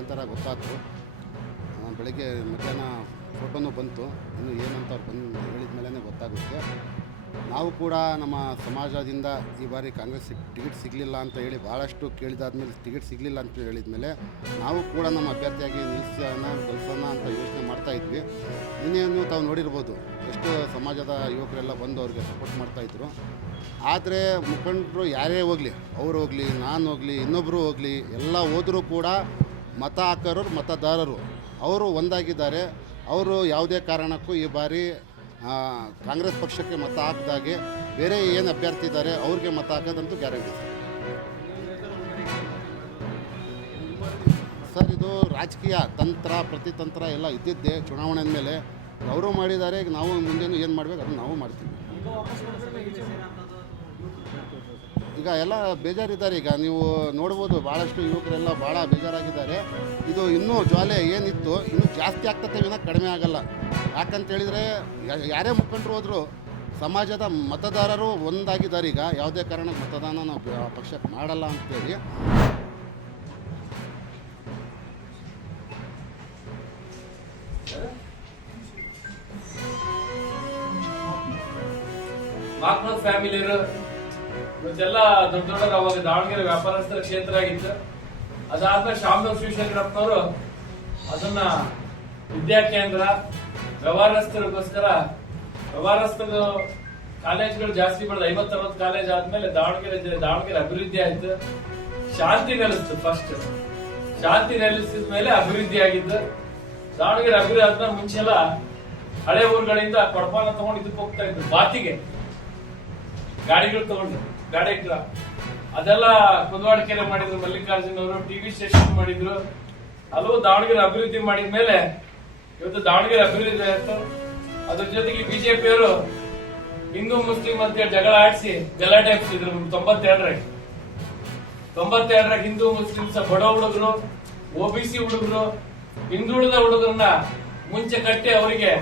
ಮುಖಾಂತರ ಗೊತ್ತಾಯ್ತು. ಬೆಳಗ್ಗೆ ಮಧ್ಯಾಹ್ನ ಫೋಟೋನೂ ಬಂತು. ಇನ್ನು ಏನಂತ ಅವ್ರು ಬಂದು ಹೇಳಿದ ಮೇಲೇ ಗೊತ್ತಾಗುತ್ತೆ. ನಾವು ಕೂಡ ನಮ್ಮ ಸಮಾಜದಿಂದ ಈ ಬಾರಿ ಕಾಂಗ್ರೆಸ್ ಟಿಕೆಟ್ ಸಿಗಲಿಲ್ಲ ಅಂತ ಹೇಳಿ ಭಾಳಷ್ಟು ಕೇಳಿದಾದ್ಮೇಲೆ ಟಿಕೆಟ್ ಸಿಗಲಿಲ್ಲ ಅಂತ ಹೇಳಿದ ಮೇಲೆ ನಾವು ಕೂಡ ನಮ್ಮ ಅಭ್ಯರ್ಥಿಯಾಗಿ ಗೆಲ್ಸೋಣ ಅಂತ ಯೋಚನೆ ಮಾಡ್ತಾಯಿದ್ವಿ. ಇನ್ನೇನು ತಾವು ನೋಡಿರ್ಬೋದು, ಎಷ್ಟು ಸಮಾಜದ ಯುವಕರೆಲ್ಲ ಬಂದು ಅವ್ರಿಗೆ ಸಪೋರ್ಟ್ ಮಾಡ್ತಾಯಿದ್ರು. ಆದರೆ ಮುಖಂಡರು ಯಾರೇ ಹೋಗಲಿ, ಅವರು ಹೋಗಲಿ, ನಾನು ಹೋಗಲಿ, ಇನ್ನೊಬ್ಬರು ಹೋಗಲಿ, ಎಲ್ಲ ಹೋದರೂ ಕೂಡ ಮತ ಹಾಕೋರು ಮತದಾರರು ಅವರು ಒಂದಾಗಿದ್ದಾರೆ. ಅವರು ಯಾವುದೇ ಕಾರಣಕ್ಕೂ ಈ ಬಾರಿ ಕಾಂಗ್ರೆಸ್ ಪಕ್ಷಕ್ಕೆ ಮತ ಹಾಕಿದಾಗೆ ಬೇರೆ ಏನು ಅಭ್ಯರ್ಥಿ ಇದ್ದಾರೆ ಅವ್ರಿಗೆ ಮತ ಹಾಕೋದಂತೂ ಗ್ಯಾರಂಟಿ ಸರ್. ಇದು ರಾಜಕೀಯ ತಂತ್ರ ಪ್ರತಿತಂತ್ರ ಎಲ್ಲ ಇದ್ದಿದ್ದೆ ಚುನಾವಣೆ ಮೇಲೆ. ಅವರು ಮಾಡಿದ್ದಾರೆ, ಈಗ ನಾವು ಮುಂದೇನು ಏನು ಮಾಡಬೇಕು ಅದನ್ನು ನಾವು ಮಾಡ್ತೀವಿ. ಈಗ ಎಲ್ಲ ಬೇಜಾರಿದ್ದಾರೆ. ಈಗ ನೀವು ನೋಡ್ಬೋದು, ಭಾಳಷ್ಟು ಯುವಕರೆಲ್ಲ ಭಾಳ ಬೇಜಾರಾಗಿದ್ದಾರೆ. ಇದು ಇನ್ನೂ ಜ್ವಾಲೆ ಏನಿತ್ತು ಇನ್ನೂ ಜಾಸ್ತಿ ಆಗ್ತದೆ ವಿನ ಕಡಿಮೆ ಆಗಲ್ಲ. ಯಾಕಂತ ಹೇಳಿದರೆ ಯಾರೇ ಮುಖಂಡರು ಹೋದರೂ ಸಮಾಜದ ಮತದಾರರು ಒಂದಾಗಿದ್ದಾರೆ. ಈಗ ಯಾವುದೇ ಕಾರಣಕ್ಕೆ ಮತದಾನ ನಾವು ಪಕ್ಷಕ್ಕೆ ಮಾಡಲ್ಲ ಅಂತೇಳಿ ಫ್ಯಾಮಿಲಿಯರು ಇವತ್ತೆಲ್ಲ ದೊಡ್ಡ ದೊಡ್ಡ ಅವಾಗ ದಾವಣಗೆರೆ ವ್ಯಾಪಾರಸ್ಥರ ಕ್ಷೇತ್ರ ಆಗಿತ್ತು. ಅದಾದ್ಮೇಲೆ ಶಾಮನೂರ್ ಶಿವಶಂಕರಪ್ಪನವರು ಅದನ್ನ ವಿದ್ಯಾಕೇಂದ್ರ ವ್ಯವಹಾರಸ್ಥರಿಗೋಸ್ಕರ ವ್ಯವಹಾರಸ್ಥರು ಕಾಲೇಜ್ಗಳು ಜಾಸ್ತಿ ಬೆಳೆದ 50-60 ಕಾಲೇಜ್ ಆದ್ಮೇಲೆ ದಾವಣಗೆರೆ ಅಭಿವೃದ್ಧಿ ಆಯ್ತು. ಶಾಂತಿ ನೆಲೆಸ್ತು. ಫಸ್ಟ್ ಶಾಂತಿ ನೆಲೆಸಿದ ಮೇಲೆ ಅಭಿವೃದ್ಧಿ ಆಗಿದ್ದು. ದಾವಣಗೆರೆ ಅಭಿವೃದ್ಧಿ ಆದ್ಮೇಲೆ ಮುಂಚೆಲ್ಲ ಹಳೆ ಊರುಗಳಿಂದ ಕೊಡಪಾನ ತಗೊಂಡು ಇದಕ್ಕೆ ಹೋಗ್ತಾ ಇದ್ರು, ಬಾತಿಗೆ ಗಾಡಿಗಳು ತಗೊಂಡು ಗಾಡಿ ಅದೆಲ್ಲ ಕುಂದವಾಡಕೆರೆ ಮಾಡಿದ್ರು. ಮಲ್ಲಿಕಾರ್ಜುನ್ ಅವರು ಟಿವಿ ಸ್ಟೇಷನ್ ಮಾಡಿದ್ರು. ಹಲವು ದಾವಣಗೆರೆ ಅಭಿವೃದ್ಧಿ ಮಾಡಿದ್ಮೇಲೆ ಇವತ್ತು ದಾವಣಗೆರೆ ಅಭಿವೃದ್ಧಿ ಆಯ್ತು. ಅದ್ರ ಜೊತೆಗೆ ಬಿಜೆಪಿಯವರು ಹಿಂದೂ ಮುಸ್ಲಿಂ ಅಂತ ಹೇಳಿ ಜಗಳ ಆಡಿಸಿ ಗಲಾಟೆ ಎಬ್ಸಿದ್ರು. 92ರಾಗ ಹಿಂದೂ ಮುಸ್ಲಿಮ್ಸ್ ಬಡ ಹುಡುಗರು, OBC ಹುಡುಗರು, ಹಿಂದುಳಿದ ಹುಡುಗರನ್ನ ಮುಂಚೆ ಕಟ್ಟಿ ಅವರಿಗೆ